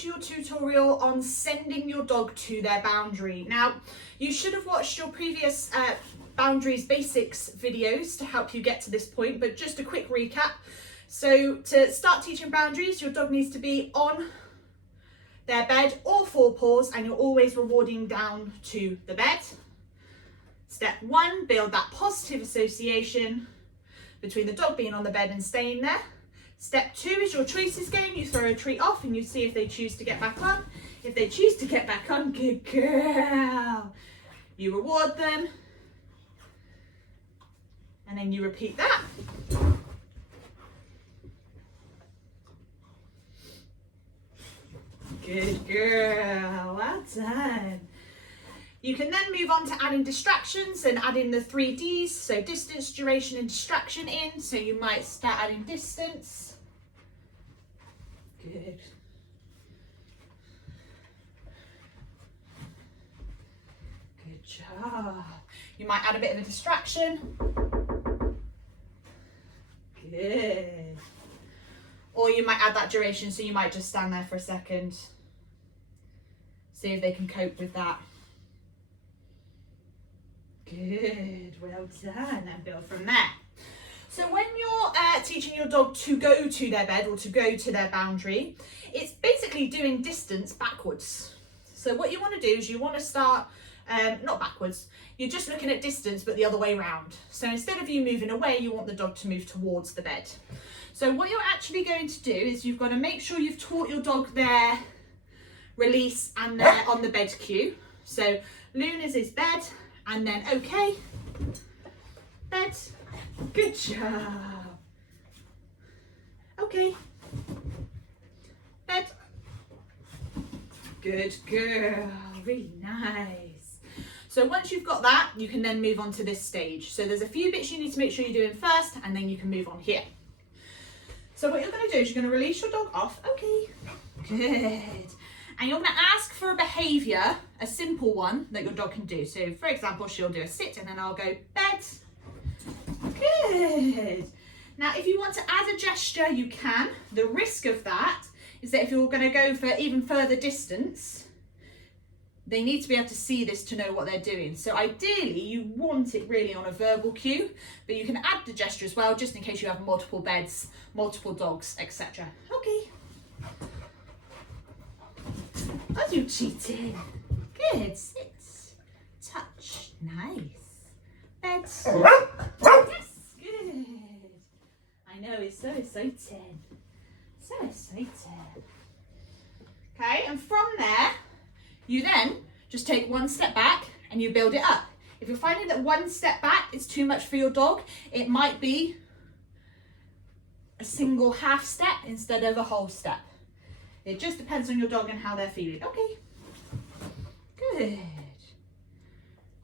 to your tutorial on sending your dog to their boundary. Now, you should have watched your previous boundaries basics videos to help you get to this point, but just a quick recap. So to start teaching boundaries, your dog needs to be on their bed or forepaws, and you're always rewarding down to the bed. Step 1, build that positive association between the dog being on the bed and staying there. Step 2 is your choices game. You throw a treat off and you see if they choose to get back on. If they choose to get back on, good girl. You reward them. And then you repeat that. Good girl, well done. You can then move on to adding distractions and adding the 3 Ds, so distance, duration and distraction in. So you might start adding distance. Good. Good job. You might add a bit of a distraction. Good. Or you might add that duration, so you might just stand there for a second. See if they can cope with that. Good, well done, and build from there. So when you're teaching your dog to go to their bed or to go to their boundary, it's basically doing distance backwards. So what you want to do is you want to start, not backwards, you're just looking at distance but the other way round. So instead of you moving away, you want the dog to move towards the bed. So what you're actually going to do is you've got to make sure you've taught your dog their release and their on the bed cue. So Luna's is bed, and then okay, bed, good job, okay, bed, good girl, really nice. So once you've got that, you can then move on to this stage. So there's a few bits you need to make sure you're doing first, and then you can move on here. So what you're going to do is you're going to release your dog off, okay, good. And you're going to ask for a behaviour, a simple one that your dog can do. So for example, she'll do a sit and then I'll go bed. Good. Now if you want to add a gesture, you can. The risk of that is that if you're going to go for even further distance, they need to be able to see this to know what they're doing. So ideally you want it really on a verbal cue, but you can add the gesture as well, just in case you have multiple beds, multiple dogs, etc. Okay. Oh, you cheated. Good. Sit. Touch. Nice. Bed. Yes. Good. I know, it's so exciting. So exciting. Okay, and from there, you then just take one step back and you build it up. If you're finding that one step back is too much for your dog, it might be a single half step instead of a whole step. It just depends on your dog and how they're feeling. Okay. Good.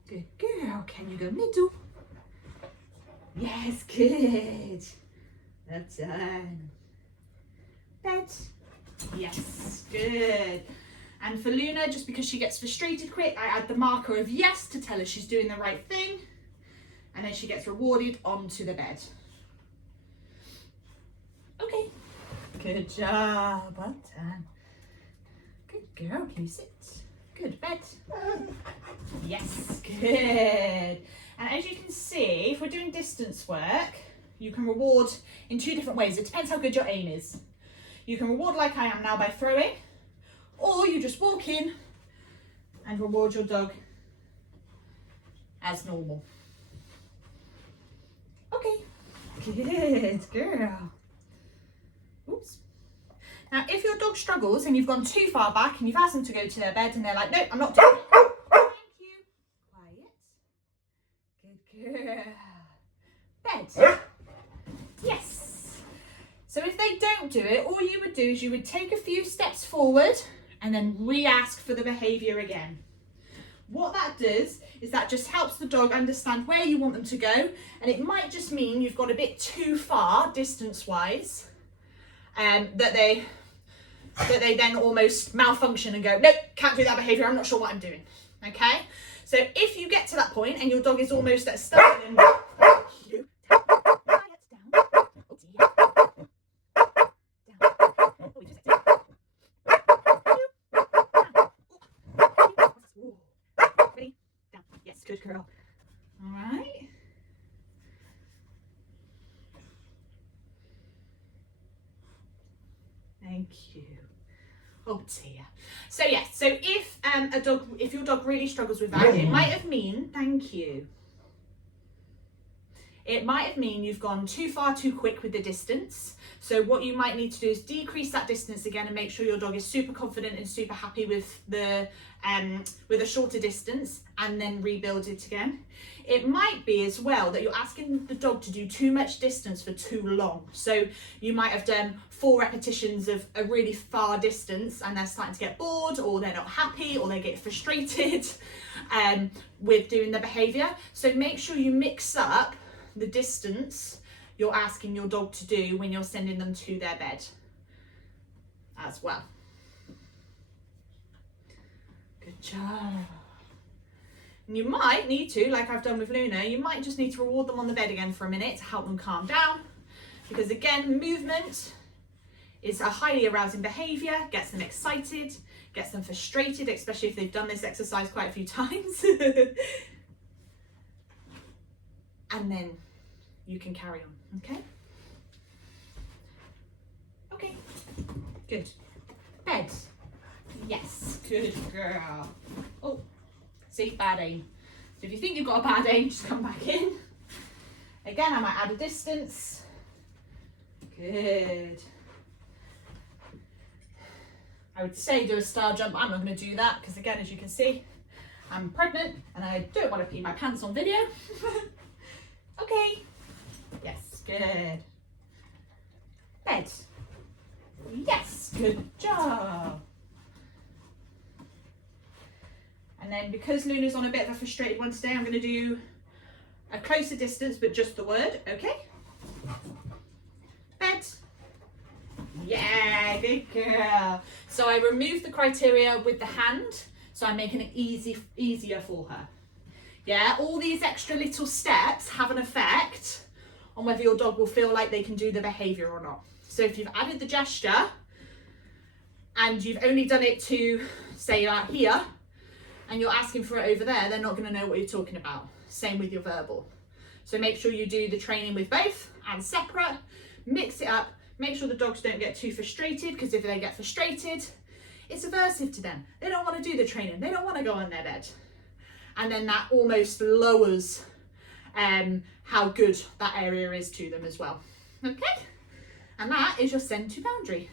Good girl. Can you go middle? Yes, good. Well done. Bed. Yes, good. And for Luna, just because she gets frustrated quick, I add the marker of yes to tell her she's doing the right thing. And then she gets rewarded onto the bed. Okay. Good job, well done. Good girl, can you sit? Good, bed. Yes, good. And as you can see, if we're doing distance work, you can reward in 2 different ways. It depends how good your aim is. You can reward like I am now by throwing, or you just walk in and reward your dog as normal. Okay, good girl. Oops. Now, if your dog struggles and you've gone too far back and you've asked them to go to their bed and they're like, nope, I'm not doing it. Thank you. Quiet. Good girl. Bed. Yes. So if they don't do it, all you would do is you would take a few steps forward and then re-ask for the behaviour again. What that does is that just helps the dog understand where you want them to go, and it might just mean you've got a bit too far distance-wise, that they then almost malfunction and go, nope, can't do that behaviour, I'm not sure what I'm doing. Okay? So if you get to that point and your dog is almost at a stop, then Oh dear. So yes, so if your dog really struggles with that, it might have mean, thank you. It might have mean you've gone too far too quick with the distance. So what you might need to do is decrease that distance again and make sure your dog is super confident and super happy with a shorter distance, and then rebuild it again. It might be as well that you're asking the dog to do too much distance for too long. So you might have done 4 repetitions of a really far distance and they're starting to get bored, or they're not happy, or they get frustrated with doing the behaviour. So make sure you mix up the distance you're asking your dog to do when you're sending them to their bed as well. Good job. And you might need to, like I've done with Luna, you might just need to reward them on the bed again for a minute to help them calm down, because again, movement is a highly arousing behaviour, gets them excited, gets them frustrated, especially if they've done this exercise quite a few times. And then you can carry on, okay? Okay, good. Bed. Yes, good girl. Oh, see, bad aim. So if you think you've got a bad aim, just come back in. Again, I might add a distance. Good. I would say do a star jump, but I'm not going to do that because, again, as you can see, I'm pregnant and I don't want to pee my pants on video. Okay. Yes, good. Bed. Yes, good job. And then because Luna's on a bit of a frustrated one today, I'm going to do a closer distance, but just the word, okay? Bed. Yeah, good girl. So I removed the criteria with the hand, so I'm making it easier for her. Yeah, all these extra little steps have an effect on whether your dog will feel like they can do the behaviour or not. So if you've added the gesture and you've only done it to, say, out here, and you're asking for it over there, they're not going to know what you're talking about. Same with your verbal. So make sure you do the training with both and separate, mix it up, make sure the dogs don't get too frustrated, because if they get frustrated, it's aversive to them. They don't want to do the training. They don't want to go on their bed. And then that almost lowers how good that area is to them as well. Okay? And that is your send to boundary.